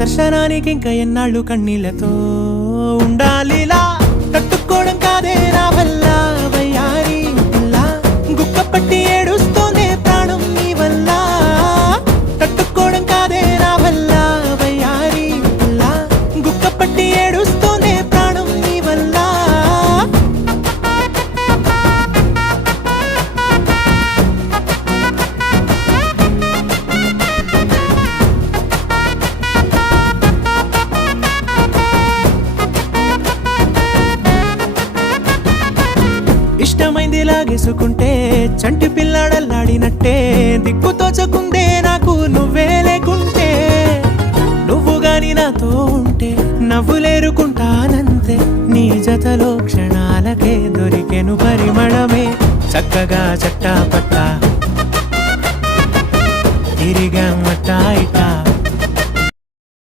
దర్శనానికి ఇంకా ఎన్నాళ్ళు కన్నీళ్లతో ఉండాలిలా తట్టుకోవడం కాదే నా వల్ల వయ్యారి పిల్ల గుక్క పట్టి ఏడుస్తోందే ప్రాణం నీ వల్ల తట్టుకోవడం కాదే నా వల్ల వయ్యారి పిల్ల గుక్క పట్టి ఏడుస్తోందే ప్రాణం నీ వల్ల ఇష్టమైంది లాగేసుకుంటే చంటి పిల్లాడల్లాడినట్టే దిక్కు తోచకుందే నాకు నువ్వే లేకుంటే నువ్వు గాని నాతో ఉంటే నవ్వులేరుకుంటానంతే నీ జతలో క్షణాలకే దొరికెను పరిమళమే చక్కగా చట్టా